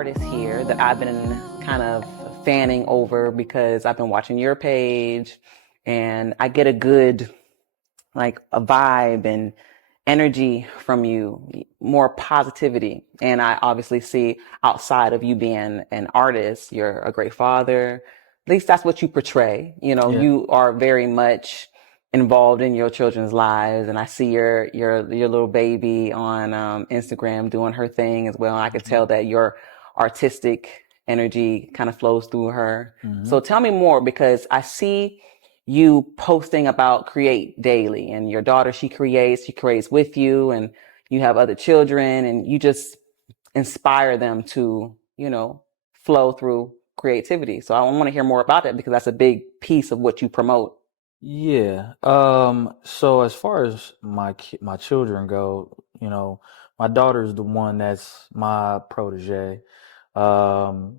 artist here that I've been kind of fanning over because I've been watching your page and I get a good, like a vibe and energy from you, more positivity. And I obviously see outside of you being an artist, you're a great father. At least that's what you portray. You know, Yeah. you are very much involved in your children's lives, and I see your little baby on Instagram doing her thing as well. And I could tell that your artistic energy kind of flows through her. Mm-hmm. So tell me more because I see you posting about create daily, and your daughter, she creates with you, and you have other children, and you just inspire them to, flow through creativity. So I want to hear more about that because that's a big piece of what you promote. Yeah. So as far as my children go, my daughter's the one that's my protege.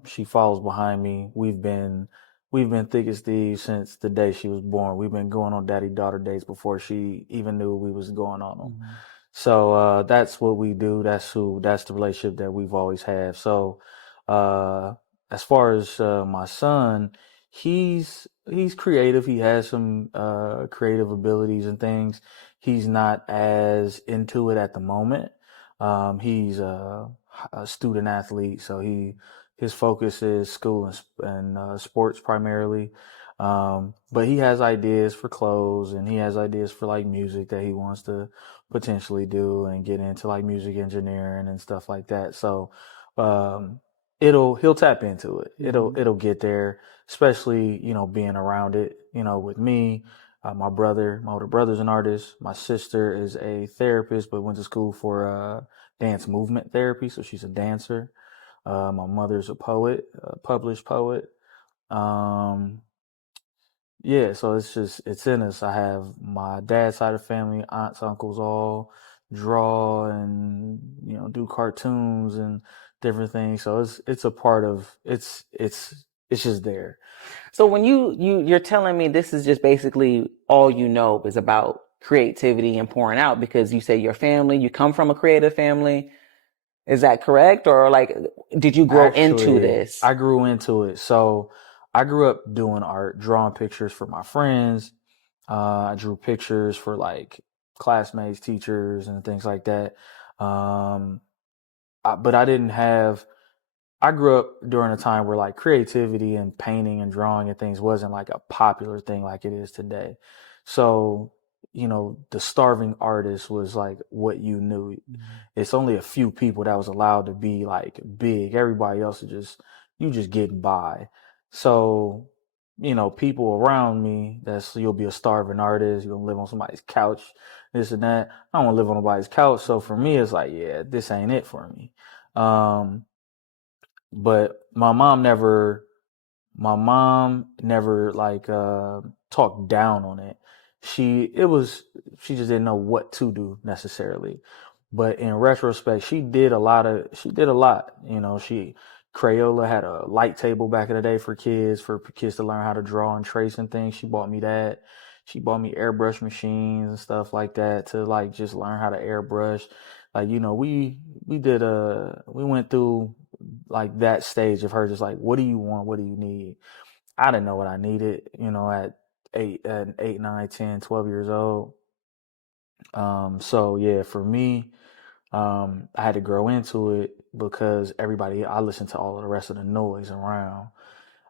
She follows behind me. We've been thick as thieves since the day she was born. We've been going on daddy-daughter dates before she even knew we was going on them. Mhm. So that's what we do. That's the relationship that we've always had. So uh, as far as my son, he's creative. He has some creative abilities and things. He's not as into it at the moment. He's a student athlete, so his focus is school and sports primarily. But he has ideas for clothes and he has ideas for like music that he wants to potentially do and get into like music engineering and stuff like that. So um he'll tap into it. It'll Mhm. it'll get there, especially, being around it, with me. My older brother's an artist. My sister is a therapist, but went to school for dance movement therapy, so she's a dancer. My mother's a poet, a published poet. Um, yeah, so it's in us. I have my dad's side of the family, aunts, uncles, all draw and do cartoons and different things. So it's a part of it's just there. So when you're telling me this is just basically all you know is about creativity and pouring out because you say your family, you come from a creative family. Is that correct? Or like, did you grow into Actually, this? I grew into it. So I grew up doing art, drawing pictures for my friends. I drew pictures for like classmates, teachers, and things like that. Um, but I didn't have. I grew up during a time where like creativity and painting and drawing and things wasn't like a popular thing like it is today. So, the starving artist was like what you knew. It's only a few people that was allowed to be like big. Everybody else is you just getting by. So, people around me you'll be a starving artist, you're gonna live on somebody's couch, this and that. I don't want to live on nobody's couch. So for me, it's like, yeah, this ain't it for me. Um, but my mom never like talked down on it. She just didn't know what to do necessarily. But in retrospect, she did a lot. She Crayola had a light table back in the day for kids to learn how to draw and trace and things. She bought me that. She bought me airbrush machines and stuff like that to like just learn how to airbrush. Like, we went through like that stage of her just like, what do you want? What do you need? I didn't know what I needed, at 8, 9, 10, 12 years old. So yeah, for me, I had to grow into it because I listened to all of the rest of the noise around.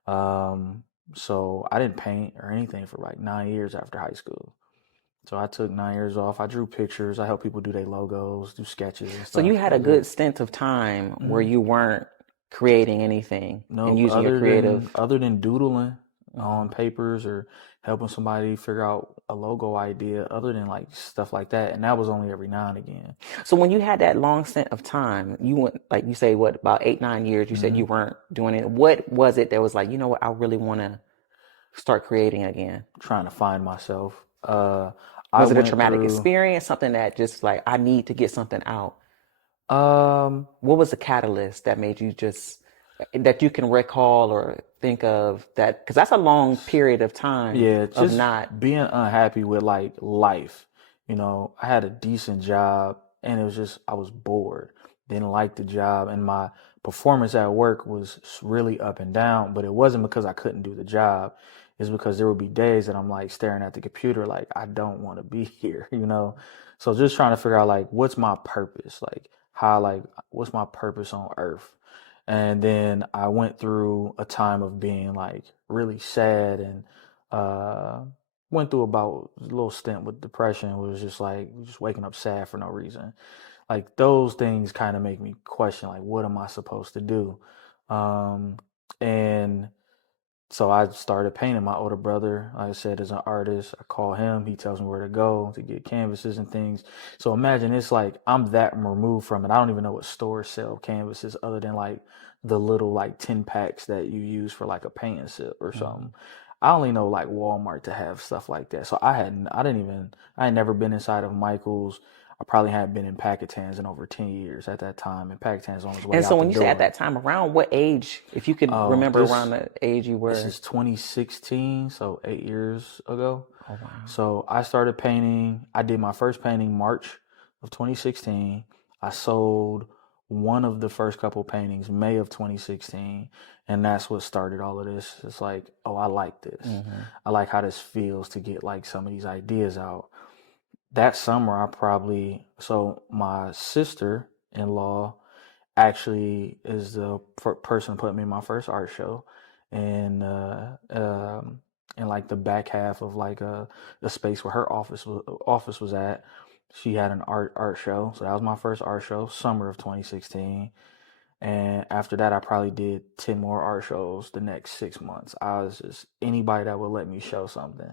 Um, so I didn't paint or anything for like 9 years after high school. So I took 9 years off. I drew pictures. I helped people do their logos, do sketches and So you stuff. had That a was it. good stint of time where Mhm. you weren't creating anything and Nope. using your Other creative. than other than doodling on Mhm. papers or helping somebody figure out a logo idea, other than like stuff like that, and that was only every now and again. So when you had that long stint of time, you went, like you say, what, about 8, 9 years, you said Hmm. you weren't doing it. What was it that was like, you know what, I really want to start creating again? Trying to find myself. I Was it a went traumatic through. experience, something that just like, I need to get something out? Um, What was the catalyst that made you just, that you can recall or think of that? Because that's a long period of time yeah, of just not. being unhappy with like life. I had a decent job, and it was just I was bored. Didn't like the job, and performance at work was really up and down, but it wasn't because I couldn't do the job. It's because there would be days that I'm like staring at the computer, like I don't want to be here, you know? So just trying to figure out like what's my purpose? Like how like what's my purpose on earth? And then I went through a time of being like really sad and uh went through about a little stint with depression. It was just like just waking up sad for no reason. Like those things kind of make me question like what am I supposed to do? Um and so I started painting. My older brother, like I said, is an artist. I call him. He tells me where to go to get canvases and things. So imagine it's like I'm that removed from it. I don't even know what stores sell canvases other than like the little like 10 packs that you use for like a paint and sip or Mm-hmm. something. I only know like Walmart to have stuff like that. So I had never been inside of Michael's. I probably hadn't been in Packetans in over 10 years at that time. And Packetans on his way And so out the when you say at door. that time, around what age, if you could Oh, remember around the age you this were? is 2016, so 8 years ago. Oh wow. So I started painting. I did my first painting March of 2016. I sold one of the first couple paintings May of 2016, and that's what started all of this. It's like, oh, I like this. Mm-hmm. I like how this feels to get like some of these ideas out. That summer, I probably so my sister-in-law actually is the person who put me in my first art show, and in like the back half of like the space where her office was at. She had an art show, so that was my first art show, summer of 2016. And after that, I probably did 10 more art shows the next 6 months. I was just anybody that would let me show something,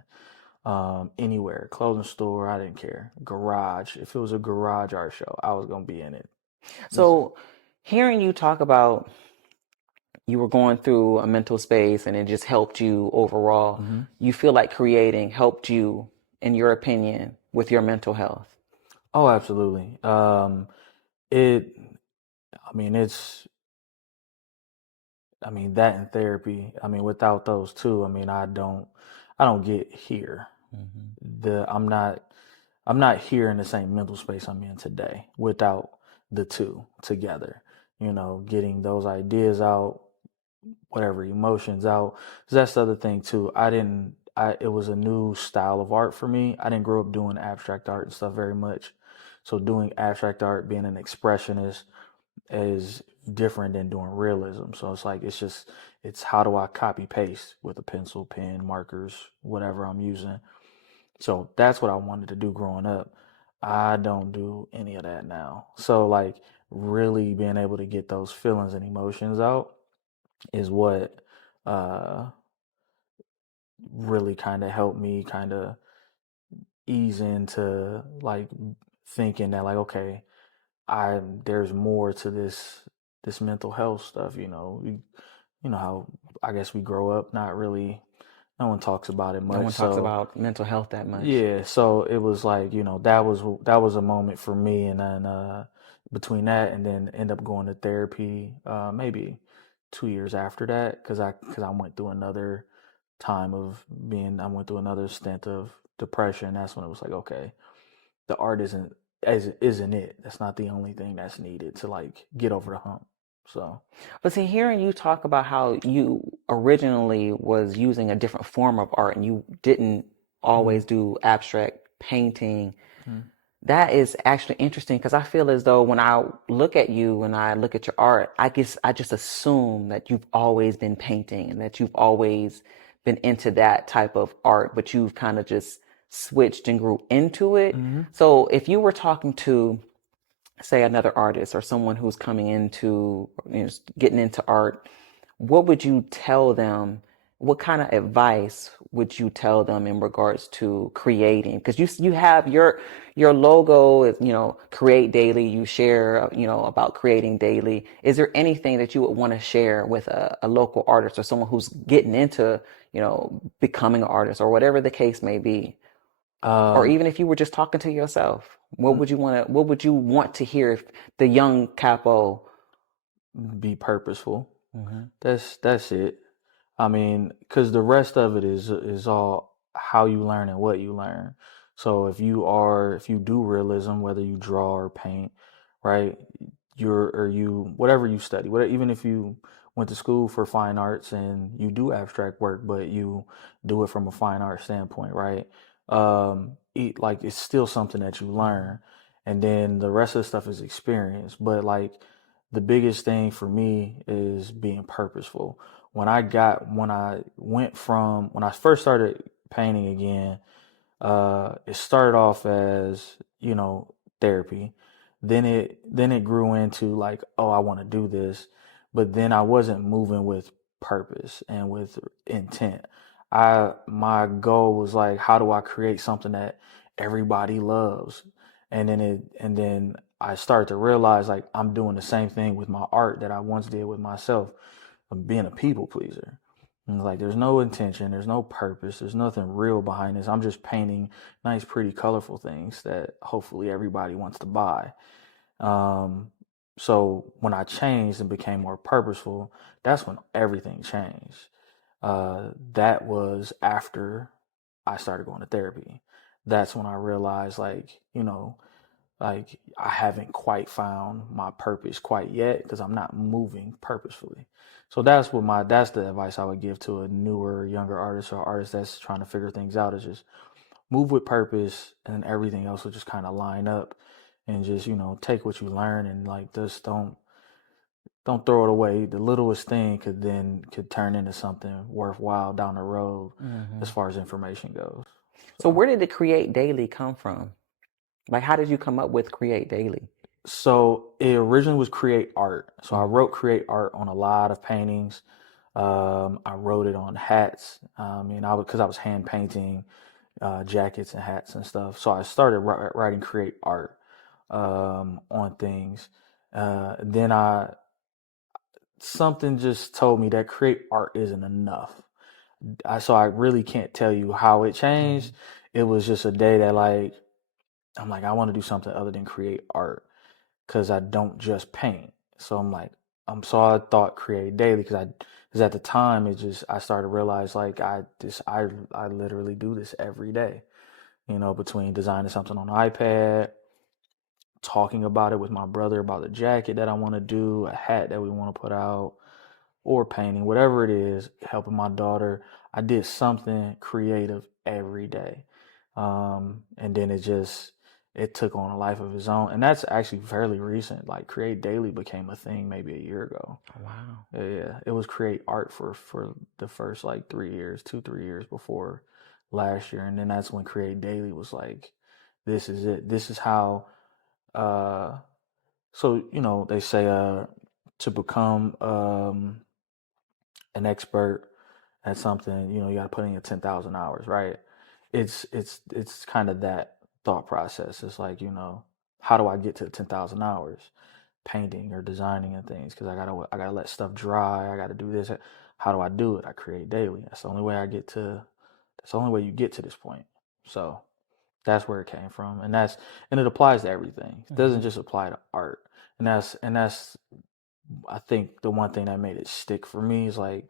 anywhere, clothing store, I didn't care. Garage, if it was a garage art show, I was gonna be in it. This, So hearing you talk about you were going through a mental space and it just helped you overall, mhm. you feel like creating helped you, in your opinion, with your mental health. Oh, absolutely. It, I mean, I mean, that in therapy, I mean, without those two, I mean, I don't get here. Mm-hmm. I'm I'm not here in the same mental space I'm in today without the two together. You know, getting those ideas out, whatever emotions out. 'Cause that's the other thing too. It was a new style of art for me. I didn't grow up doing abstract art and stuff very much. So doing abstract art, being an expressionist is different than doing realism. So it's like, it's how do I copy paste with a pencil, pen, markers, whatever I'm using. So that's what I wanted to do growing up. I don't do any of that now. So like really being able to get those feelings and emotions out is what uh really kind of helped me kind of ease into like thinking that like okay, I there's more to this mental health stuff, you know how I guess we grow up not really no one talks about it No much. one talks So about mental health that much. yeah, so it was like, that was a moment for me, and then between that and then end up going to therapy maybe 2 years after that because I went through another time of being I went through another stint of depression. That's when it was like, okay, the art isn't it. That's not the only thing that's needed to like get over the hump. So, But see, hearing you talk about how you originally was using a different form of art and you didn't mhm, always do abstract painting, mhm, that is actually interesting because I feel as though when I look at you and I look at your art, I guess I just assume that you've always been painting and that you've always been into that type of art, but you've kind of just switched and grew into it. mhm. So if you were talking to, say, another artist or someone who's coming into, getting into art, what would you tell them? What kind of advice would you tell them in regards to creating? Because you have your logo is, create daily. You share, about creating daily. Is there anything that you would want to share with a local artist or someone who's getting into, becoming an artist or whatever the case may be? Or Um, even if you were just talking to yourself, what would you want to hear if the young Capo? be purposeful. Hmm. That's it. I mean, because the rest of it is all how you learn and what you learn. So if you do realism, whether you draw or paint, right? whatever you study, whatever, even if you went to school for fine arts and you do abstract work, but you do it from a fine art standpoint, right? Like it's still something that you learn, and then the rest of the stuff is experience. But like the biggest thing for me is being purposeful. When I first started painting again, it started off as, therapy. Then it grew into like, oh, I want to do this, but then I wasn't moving with purpose and with intent. My goal was like, how do I create something that everybody loves? And then I started to realize like I'm doing the same thing with my art that I once did with myself. I'm being a people pleaser. And like there's no intention, there's no purpose, there's nothing real behind this. I'm just painting nice, pretty, colorful things that hopefully everybody wants to buy. Um, so when I changed and became more purposeful, that's when everything changed. That was after I started going to therapy. That's when I realized, like I haven't quite found my purpose quite yet because I'm not moving purposefully. So that's the advice I would give to a newer, younger artist or artist that's trying to figure things out is just move with purpose and everything else will just kind of line up and just, take what you learn and like just don't throw it away. The littlest thing could turn into something worthwhile down the road as Hmm. far as information goes. So So where did the Create Daily come from? Like, how did you come up with Create Daily? So it originally was create art. So I Hmm. wrote create art on a lot of paintings. I wrote it on hats. And because I was hand painting jackets and hats and stuff. So I started writing create art on things. Then something just told me that create art isn't enough. So I really can't tell you how it changed. Hmm. It was just a day that like I'm like I want to do something other than create art because I don't just paint. So I'm like, so I thought create daily because at the time I started to realize like I literally do this every day. Between designing something on an iPad, talking about it with my brother about the jacket that I want to do, a hat that we want to put out, or painting, whatever it is, helping my daughter. I did something creative every day. And then it took on a life of its own. And that's actually fairly recent. Like Create Daily became a thing maybe a year ago. Wow. Yeah, it was Create Art for the first like 3 years, 2, 3 years before last year. And then that's when Create Daily was like, this is it. This is how, uh, so, they say, to become, an expert at something, you got to put in your 10,000 hours, right? It's kind of that thought process. It's like, how do I get to 10,000 hours painting or designing and things? Because I gotta let stuff dry. I got to do this. How do I do it? I create daily. That's the only way you get to this point. So that's where it came from, and it applies to everything. It doesn't Hmm. just apply to art, and that's I think the one thing that made it stick for me is like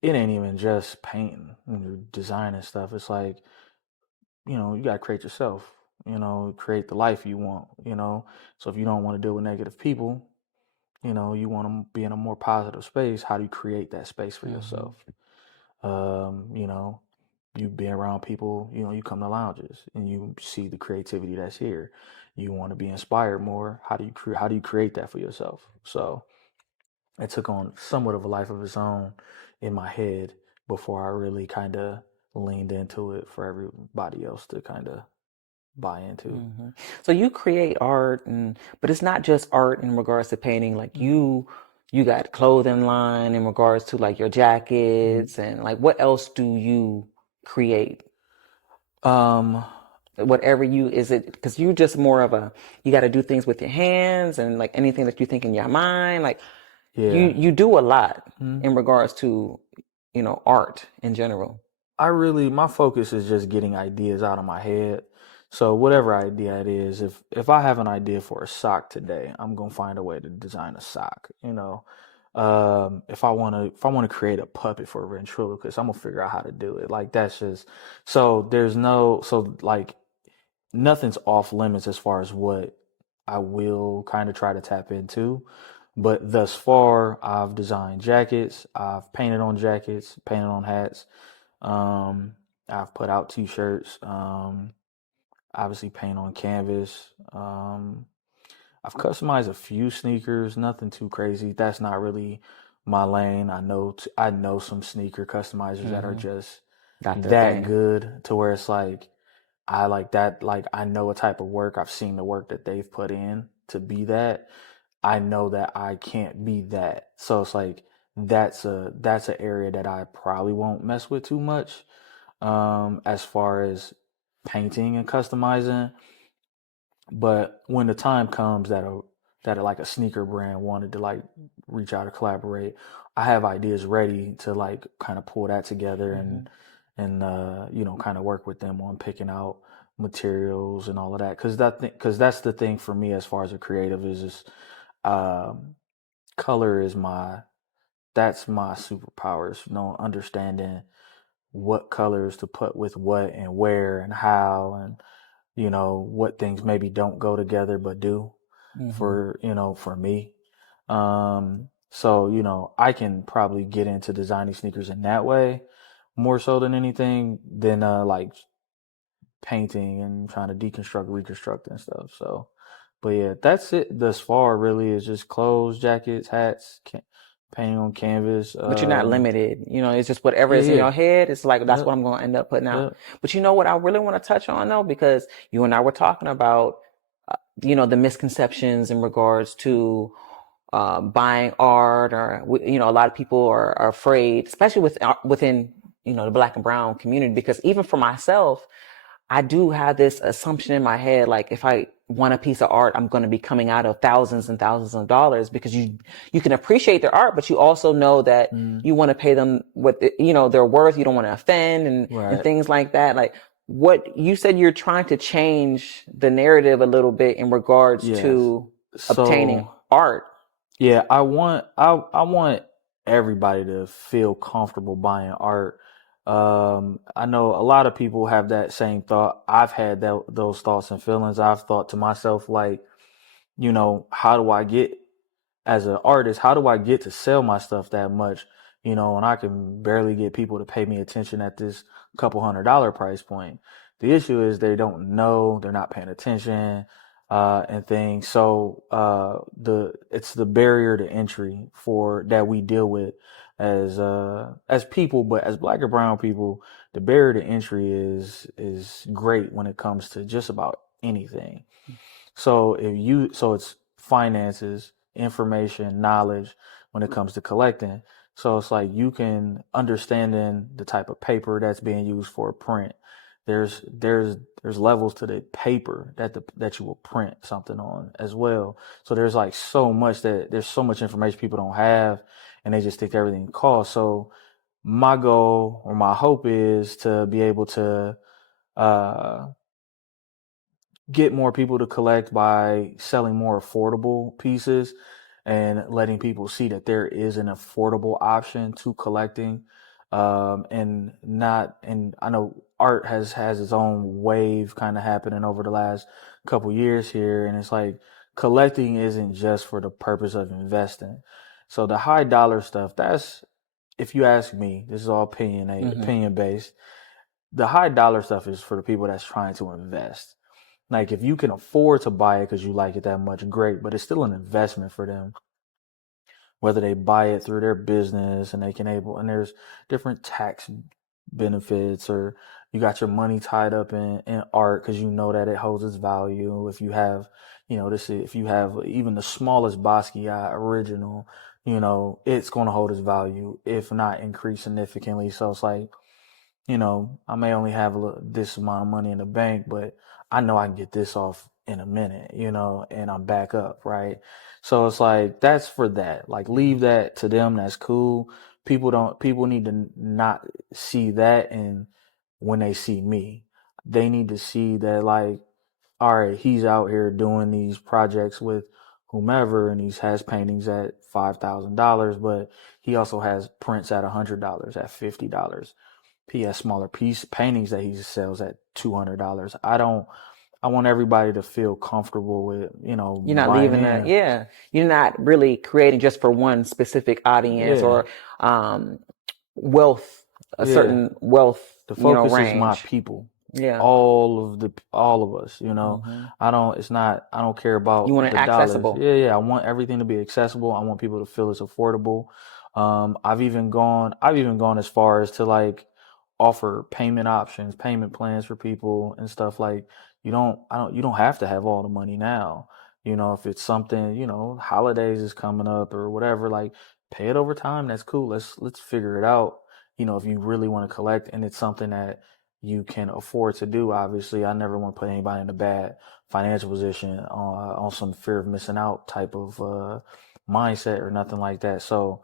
it ain't even just painting and you're designing stuff. It's like, you gotta create yourself, create the life you want, So if you don't want to deal with negative people, you want to be in a more positive space, how do you create that space for Hmm. yourself? Um, you know, you be around people, you come to lounges and you see the creativity that's here. You want to be inspired more. How do you create that for yourself? So it took on somewhat of a life of its own in my head before I really kind of leaned into it for everybody else to kind of buy into. Hmm. So you create art, but it's not just art in regards to painting. Like Mhm. you got clothing line in regards to like your Mhm. jackets and like what else do you create? Um, Whatever you is it because you just more of a you got to do things with your hands and like anything that you think in your mind. Like yeah. you do a lot Mhm. in regards to art in general. My focus is just getting ideas out of my head. So whatever idea it is, if I have an idea for a sock today, I'm gonna find a way to design a sock. If I want to create a puppet for a ventriloquist, I'm gonna figure out how to do it. Like that's just so there's no so like nothing's off limits as far as what I will kind of try to tap into. But thus far, I've designed jackets, I've painted on jackets, painted on hats, um, I've put out t-shirts, obviously paint on canvas. I've customized a few sneakers, nothing too crazy. That's not really my lane. I know some sneaker customizers that are Hmm. just Got their that thing. good to where it's like I like that. Like I know a type of work. I've seen the work that they've put in to be that. I know that I can't be that. So it's like that's an area that I probably won't mess with too much. As far as painting and customizing, but when the time comes that like a sneaker brand wanted to like reach out or collaborate, I have ideas ready to like kind of pull that together Hmm. and you know kind of work with them on picking out materials and all of that because that's the thing for me as far as a creative is just um, color is my that's my superpowers. You know, understanding what colors to put with what and where and how and you know what things maybe don't go together but do Hmm. for you know for me. So you know I can probably get into designing sneakers in that way more so than anything than like painting and trying to deconstruct reconstruct and stuff. So but yeah, that's it thus far. Really is just clothes, jackets, hats, painting on canvas. But you're not limited. It's just whatever Yeah, is in yeah, your head. It's like that's what yep, I'm going to end up putting out. yep. But you know what I really want to touch on though, because you and I were talking about, the misconceptions in regards to buying art, or a lot of people are afraid, especially within the Black and Brown community, because even for myself, I do have this assumption in my head, like if I want a piece of art, I'm going to be coming out of thousands and thousands of dollars, because you can appreciate their art, but you also know that Mm, you want to pay them what they're worth. You don't want to offend and right. things like that. Like what you said, you're trying to change the narrative a little bit in regards Yes. to obtaining So art. yeah, I want everybody to feel comfortable buying art. I know a lot of people have that same thought. I've had those thoughts and feelings. I've thought to myself like, you know, how do I get as an artist, how do I get to sell my stuff that much? You know, and I can barely get people to pay me attention at this couple $100 price point. The issue is they don't know, they're not paying attention, and things. So the it's the barrier to entry for that we deal with as people, but as Black and Brown people, the barrier to entry is great when it comes to just about anything. So it's finances, information, knowledge when it comes to collecting. So it's like you can understanding the type of paper that's being used for a print. There's levels to the paper that you will print something on as well. So there's so much information people don't have, and they just think everything costs. So my goal or my hope is to be able to uh get more people to collect by selling more affordable pieces and letting people see that there is an affordable option to collecting. And not, and I know art has its own wave kind of happening over the last couple years here. And it's like collecting isn't just for the purpose of investing. So the high dollar stuff, that's, if you ask me, this is all Hmm. opinion based. The high dollar stuff is for the people that's trying to invest. Like if you can afford to buy it because you like it that much, great. But it's still an investment for them. Whether they buy it through their business and they can able and there's different tax benefits, or you got your money tied up in art because you know that it holds its value. If you have, you know, this if you have even the smallest Basquiat original, you know, it's going to hold its value, if not increase significantly. So it's like, you know, I may only have this amount of money in the bank, but I know I can get this off in a minute, you know, and I'm back up, right? So it's like that's for that. Like Hmm. leave that to them. That's cool. People need to not see that, and when they see me, they need to see that like, all right, he's out here doing these projects with whomever, and he has paintings at $5,000, but he also has prints at $100, at $50. He has smaller piece paintings that he sells at $200. I want everybody to feel comfortable with, You're not buying leaving that, in. yeah. You're not really creating just for one specific audience Yeah, or um, wealth, a yeah. certain wealth, The focus is my range. people. Yeah. All of us, Hmm. I don't care You about want it the dollars. accessible. Yeah, yeah. I want everything to be accessible. I want people to feel it's affordable. I've even gone as far as to like offer payment options, payment plans for people and stuff like you don't have to have all the money now. If it's something, holidays is coming up or whatever, like pay it over time. That's cool. Let's figure it out. If you really want to collect and it's something that you can afford to do. Obviously, I never want to put anybody in a bad financial position on some fear of missing out type of mindset or nothing like that. So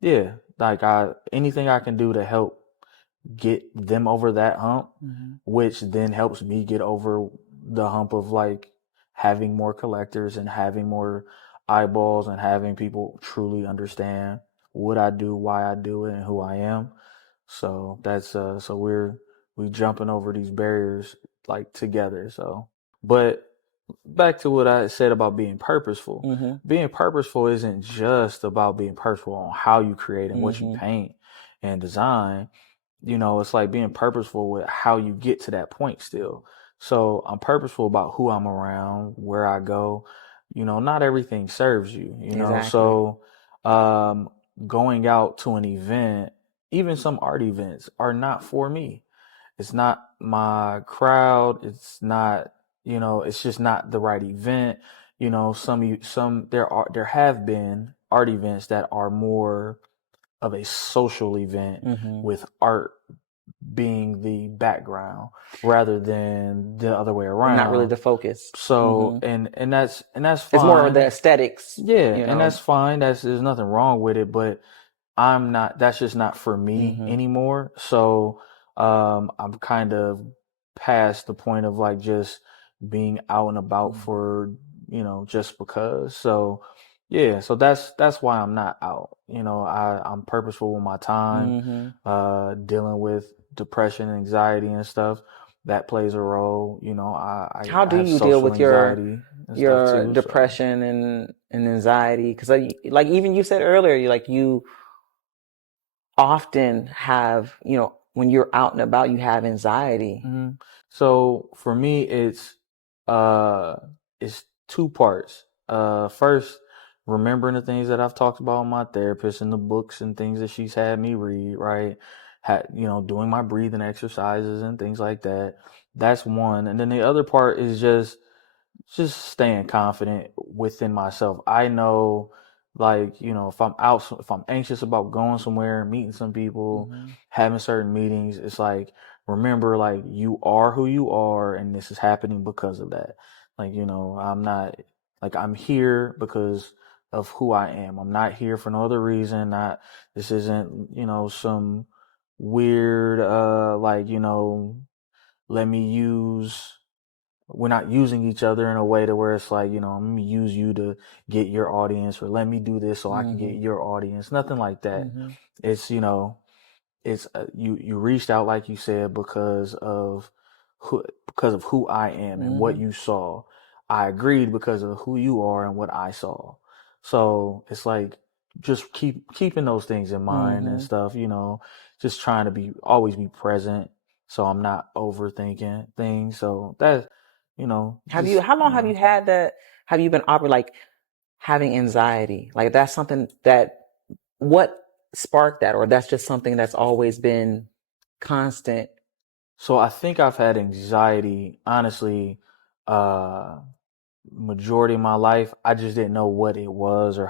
yeah, like anything I can do to help get them over that hump, Hmm. which then helps me get over the hump of like having more collectors and having more eyeballs and having people truly understand what I do, why I do it, and who I am. So so we jumping over these barriers like together. So, but back to what I said about being purposeful. Hmm. Being purposeful isn't just about being purposeful on how you create and what you Hmm. paint and design. It's like being purposeful with how you get to that point still. So I'm purposeful about who I'm around, where I go. Not everything serves you. Exactly. So um, going out to an event, even some art events, are not for me. It's not my crowd. It's just not the right event. There have been art events that are more of a social event Hmm. with art being the background rather than the other way And not really around. the focus. So Hmm. and that's It's more of the fine. aesthetics, Yeah, you and that's know. fine. There's nothing wrong with it, but that's just not for me Hmm. anymore. So I'm kind of past the point of like just being out and about for, just because. So yeah, so that's why I'm not out. I'm purposeful with my time, Hmm. dealing with depression, anxiety and stuff. That plays a role. How I do have you deal social with anxiety and stuff your too. So depression and anxiety? Because like even you said earlier, you often have, when you're out and about, you have anxiety. hmm So for me, uh it's two parts. First, remembering the things that I've talked about with my therapist and the books and things that she's had me read, right? Doing my breathing exercises and things like that. That's one. And then the other part is just staying confident within myself. I know, like, if I'm anxious about going somewhere, meeting some people, Hmm. having certain meetings, it's like, remember, like, you are who you are, and this is happening because of that. Like, I'm not, like, I'm here because of who I am. I'm not here for no other reason. This isn't, some weird, like, let me use we're not using each other in a way to where it's like, I'm gonna use you to get your audience or let me do this so I can get Hmm. your audience. Nothing like that. Hmm. It's, it's you reached out like you said because of who I am and what Hmm. you saw. I agreed because of who you are and what I saw. So it's like just keeping those things in mind and Hmm. stuff, just trying to be always be present so I'm not overthinking things. So that just How long have you had that? Have you been operating like having anxiety? Like that's something that, what sparked that? Or that's just something that's always been constant? so I think I've had anxiety honestly uh majority of my life. I just didn't know what it was or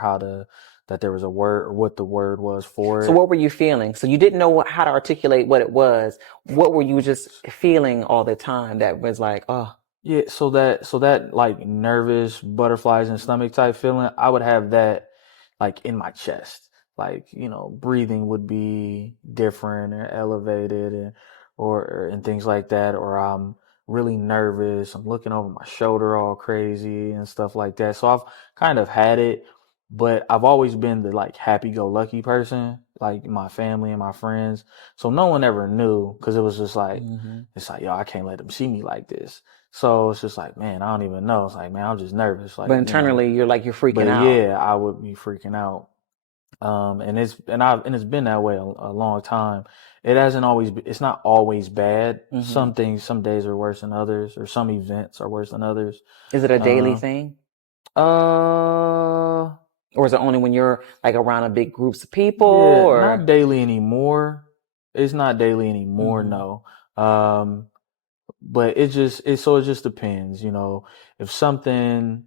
that there was a word or what the word was for So it. what were you feeling? So you didn't know how to articulate what it was. What were you just feeling all the time that was like, oh, Yeah, so that like nervous butterflies and stomach type feeling, I would have that like in my chest. Like, breathing would be different or elevated and things like that, or I'm really nervous. I'm looking over my shoulder all crazy and stuff like that. So I've kind of had it, but I've always been the like happy go lucky person. like my family and my friends. So no one ever knew because it was just like, Hmm. it's like, yo, I can't let them see me like this. So it's just like, man, I don't even know. It's like, man, I'm just nervous. But Like, internally, you're like, you're freaking but out. yeah, I would be freaking out. And it's been that way a long time. It hasn't always, it's not always bad. Hmm. Some things, some days are worse than others, or some events are worse than others. Is it a daily Uh, thing? uh, Or is it only when you're like around a big groups of people yeah, not or? daily anymore. It's not daily anymore, Hmm. no. Um, but it just depends, if something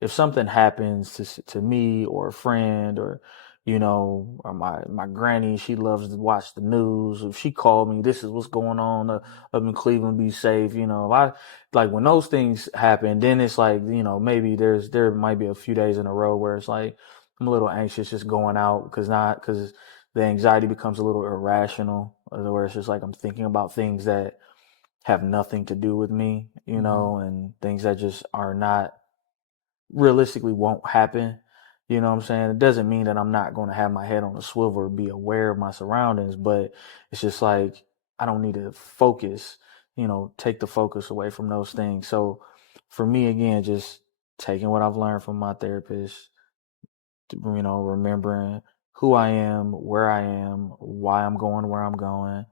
if something happens to me or a friend or or my granny, she loves to watch the news. If she called me, this is what's going on up in Cleveland, be safe. If I like when those things happen, then it's like maybe there might be a few days in a row where it's like I'm a little anxious just going out because the anxiety becomes a little irrational, where it's just like I'm thinking about things that have nothing to do with me, Hmm. and things that just are not realistically won't happen. You know what I'm saying? It doesn't mean that I'm not going to have my head on a swivel or be aware of my surroundings, but it's just like I don't need to focus, take the focus away from those things. So for me, again, just taking what I've learned from my therapist, remembering who I am, where I am, why I'm going where I'm going,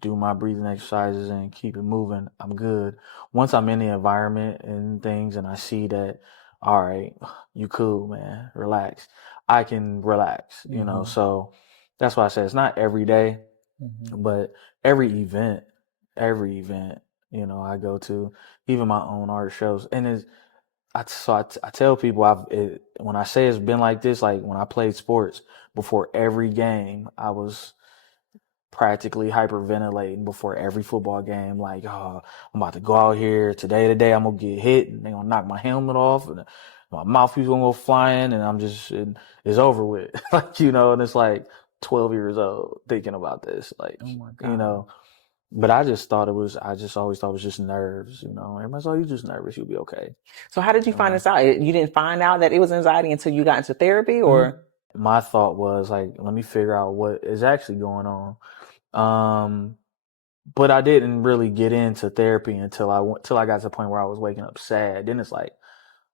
do my breathing exercises and keep it moving, I'm good. Once I'm in the environment and things and I see that, all right, you cool, man, relax. I can relax, Hmm. So that's why I say it's not every day, Hmm. but every event, every event, I go to, even my own art shows. And I tell people when I say it's been like this, like when I played sports before every game, I was practically hyperventilating before every football game. Like, oh, I'm about to go out here today. I'm gonna get hit, and they're gonna knock my helmet off, and my mouthpiece gonna go flying, and it's over with. Like, and it's like 12 years old thinking about this, like, Oh my you God. know. But I just always thought it was just nerves, Everybody's like, you just nervous, you'll be okay. So how did you find Uh, this out? You didn't find out that it was anxiety until you got into therapy mhm. or? My thought was like, let me figure out what is actually going on. Um, But I didn't really get into therapy till I got to the point where I was waking up sad. Then it's like,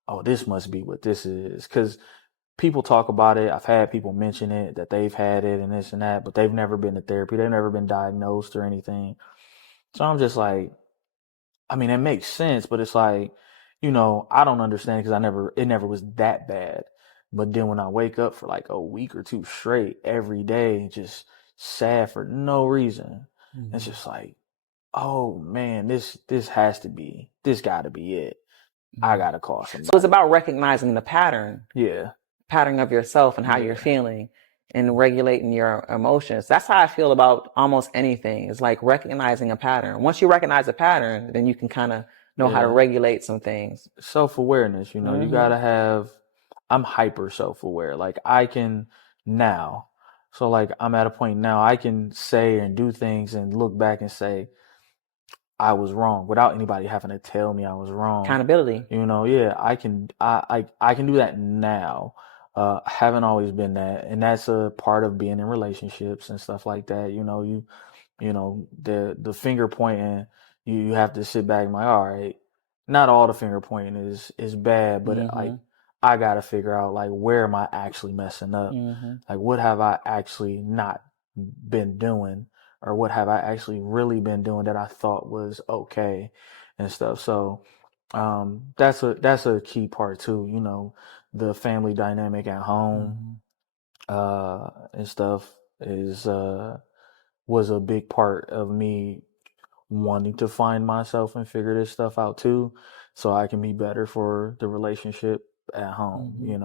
oh, this must be what this is. Because people talk about it. I've had people mention it that they've had it and this and that, but they've never been to therapy. They've never been diagnosed or anything. So I'm just like, I mean, it makes sense, but it's like, I don't understand because it never was that bad. But then when I wake up for like a week or two straight every day, just sad for no reason, it's Hmm. just like, oh man, this got to be it. I Hmm. got to call So it's somebody. about recognizing the Yeah, pattern of yourself and how you're yeah, feeling and regulating your emotions. That's how I feel about almost anything. It's like recognizing a pattern. Once you recognize a pattern, then you can kind of know how to yeah. regulate some things. Self-awareness, you got Hmm. to have, I'm hyper self-aware. Like I can now. So like I'm at a point now I can say and do things and look back and say, I was wrong without anybody having to tell me I was wrong. Accountability. Yeah, I can do that now. I haven't always been that, and that's a part of being in relationships and stuff like that. The finger pointing, you have to sit back and like, all right, not all the finger pointing is bad, but like Hmm. I gotta figure out like where am I actually messing up? Hmm. Like what have I actually not been doing? Or what have I actually really been doing that I thought was okay and stuff. So that's a key part too, the family dynamic at home Hmm. and stuff is was a big part of me wanting to find myself and figure this stuff out too, so I can be better for the relationship at home, Hmm.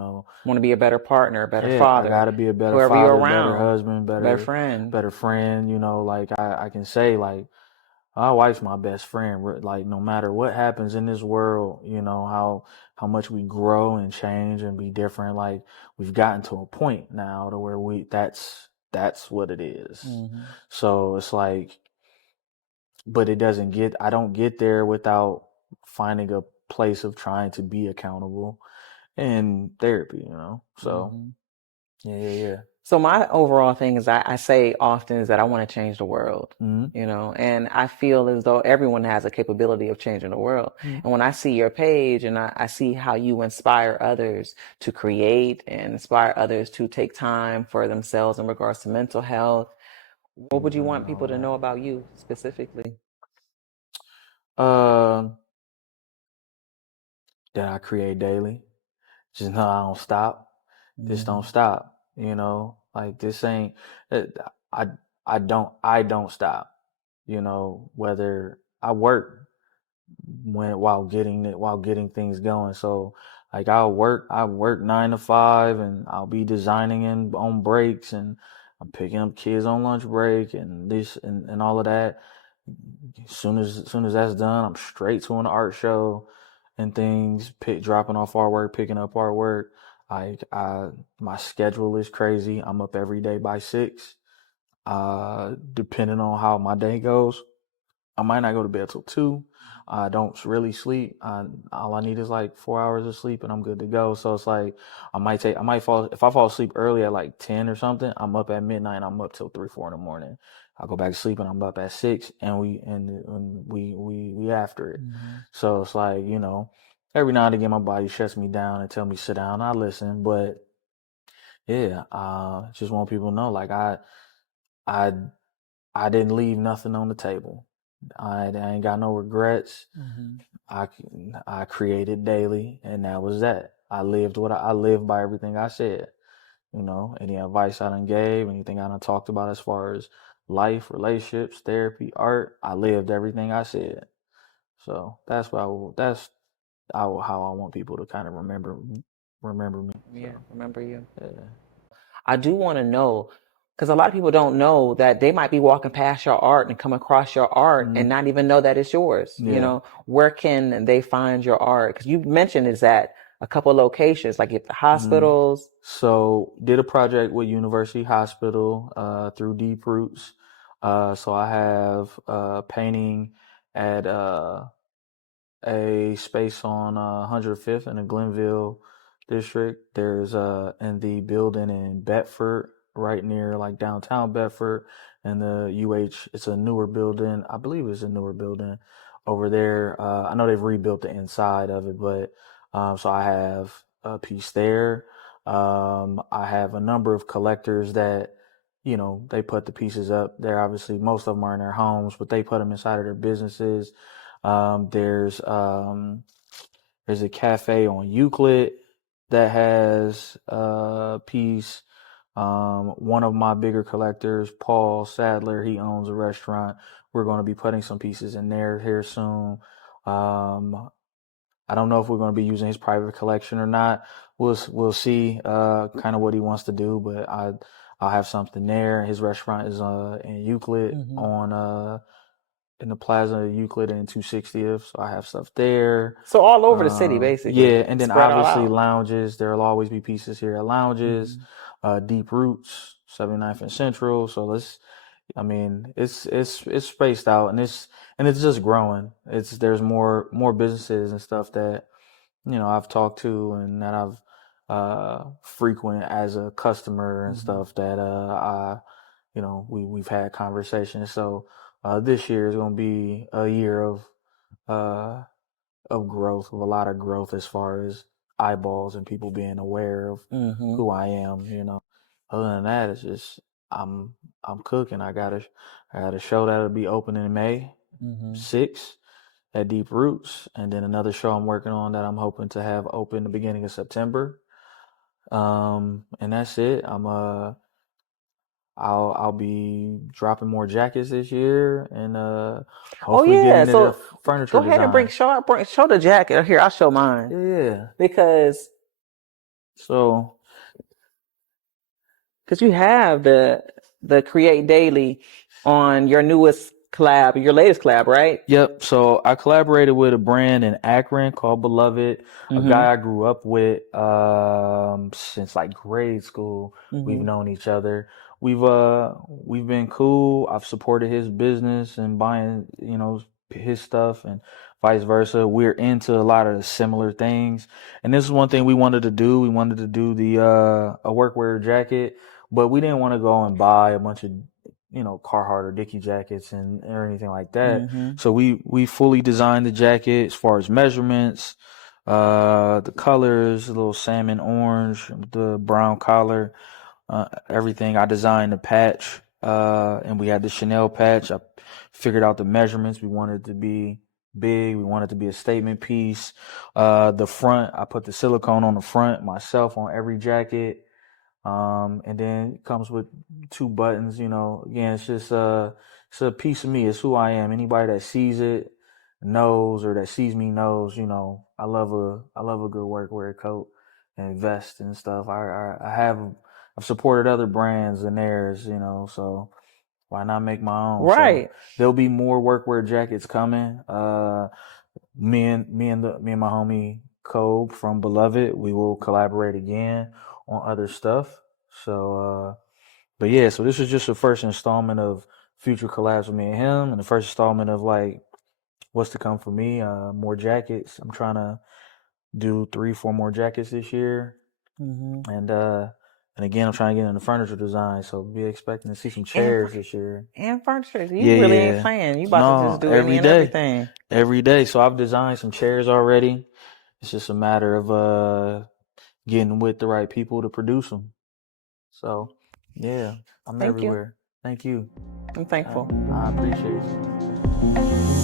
Want to be a better partner, a better Yeah, I father, gotta be a better whoever you're father, better around, husband, better friend. better friend, like I can say like my wife's my best friend. Like no matter what happens in this world, how much we grow and change and be different. Like we've gotten to a point now to where that's what it is. Hmm. So it's like, but I don't get there without finding a place of trying to be accountable and therapy. So Hmm. yeah, yeah, yeah. So my overall thing is I say often is that I want to change the world, Hmm. and I feel as though everyone has a capability of changing the world. And when I see your page and I see how you inspire others to create and inspire others to take time for themselves in regards to mental health, what would you want And all people to know that. about you specifically? Um, that I create daily. Just know I don't stop. This don't Hmm. stop. Like this ain't. I I don't stop. Whether I work while getting things going. So like I work 9 to 5, and I'll be designing on breaks, and I'm picking up kids on lunch break, and this and all of that. As soon as that's done, I'm straight to an art show and things, dropping off artwork, picking up artwork. My schedule is crazy. I'm up every day by 6. Depending on how my day goes, I might not go to bed till 2. I don't really sleep. All I need is like 4 hours of sleep, and I'm good to go. So it's like I might fall if I fall asleep early at like 10 or something. I'm up at midnight. I'm up till 3, 4 in the morning. I go back to sleep, and I'm up at 6, and we after it. Hmm. So it's like every now and again my body shuts me down and tell me sit down. I listen, but yeah, just want people to know like I I didn't leave nothing on the table. I ain't got no regrets. Hmm. I created daily, and that was that. I lived by everything I said. Any advice I done gave, anything I done talked about as far as life, relationships, therapy, art, I lived everything I said. So how I want people to kind of remember me. Yeah, So remember you. yeah. I do want to know because a lot of people don't know that they might be walking past your art and come across your art and Mhm. not even know that it's yours. Yeah. Where can they find your art? Because you mentioned it's at a couple of locations, like at the Mhm. hospitals. So did a project with University Hospital through Deep Roots. So I have painting at a space on 105th in the Glenville district. There's in the building in Bedford, right near like downtown Bedford, and the UH. It's a newer building. I believe it's a newer building over there. I know they've rebuilt the inside of it, but so I have a piece there. I have a number of collectors that they put the pieces up there. Obviously, most of them are in their homes, but they put them inside of their businesses. um, there's um, there's a cafe on Euclid that has a piece. One of my bigger collectors, Paul Sadler, he owns a restaurant. We're going to be putting some pieces in there here soon. Um, I don't know if we're going to be using his private collection or not. We'll see kind of what he wants to do, but I'll have something there. His restaurant is in Euclid Hmm. on in the Plaza of Euclid and 260th. So I have stuff there. So all over the city, basically, Yeah, and then spread all obviously out. lounges. There'll always be pieces here at lounges. Hmm. Deep Roots, 79th and Central. So I mean, it's spaced out, and it's just growing. There's more businesses and stuff that I've talked to and that I've frequent as a customer and Hmm. stuff that we've had conversations. So this year is going to be a year uh, of growth, of a lot of growth as far as eyeballs and people being aware of Hmm. who I am. Other than that, it's just I'm I'm cooking. I got a show that'll be opening in May Hmm. 6th at Deep Roots, and then another show I'm working on that I'm hoping to have open the beginning of September. And that's it. I'll be dropping more jackets this year, and Oh hopefully getting yeah. into the So furniture go ahead and design. show the jacket. Here, I'll show mine Yeah. because So you have the Create Daily on your newest collab, your latest collab, right? yep. So I collaborated with a brand in Akron called Beloved, a Mm-hmm. guy I grew up with since like grade school. We've Mm-hmm. known each other. We've been cool. I've supported his business and buying, his stuff and vice versa. We're into a lot of similar things. And this is one thing we wanted to do. We wanted to do the a workwear jacket but we didn't want to go and buy a bunch of, Carhartt or Dickie jackets and or anything like that. Mm-hmm. So we fully designed the jacket as far as measurements, the colors, a little salmon orange, the brown collar, everything. I designed the patch, and we had the Chanel patch. I figured out the measurements. We wanted it to be big. We wanted it to be a statement piece. The front, I put the silicone on the front myself on every jacket. And then it comes with two buttons, again, it's a piece of me. It's who I am. Anybody that sees it knows, or that sees me knows, I love a good workwear coat and vest and stuff. I've supported other brands and theirs, so why not make my own? So Right. there'll be more workwear jackets coming. Me and my homie Kobe from Beloved, we will collaborate again on other stuff. So, but yeah, so this is just the first installment of future collabs with me and him, and the first installment of like what's to come for me. More jackets. I'm trying to do 3, 4 more jackets this year, Mm-hmm. and uh, and again, I'm trying to get into furniture design. So be expecting to see some And chairs this year. furniture. You Yeah, really ain't yeah. playing. You about to just No, do any and everything. every day. So I've designed some chairs already. It's just a matter of getting with the right people to produce them. So yeah, I'm Thank you. everywhere. Thank you. I'm thankful. I appreciate you.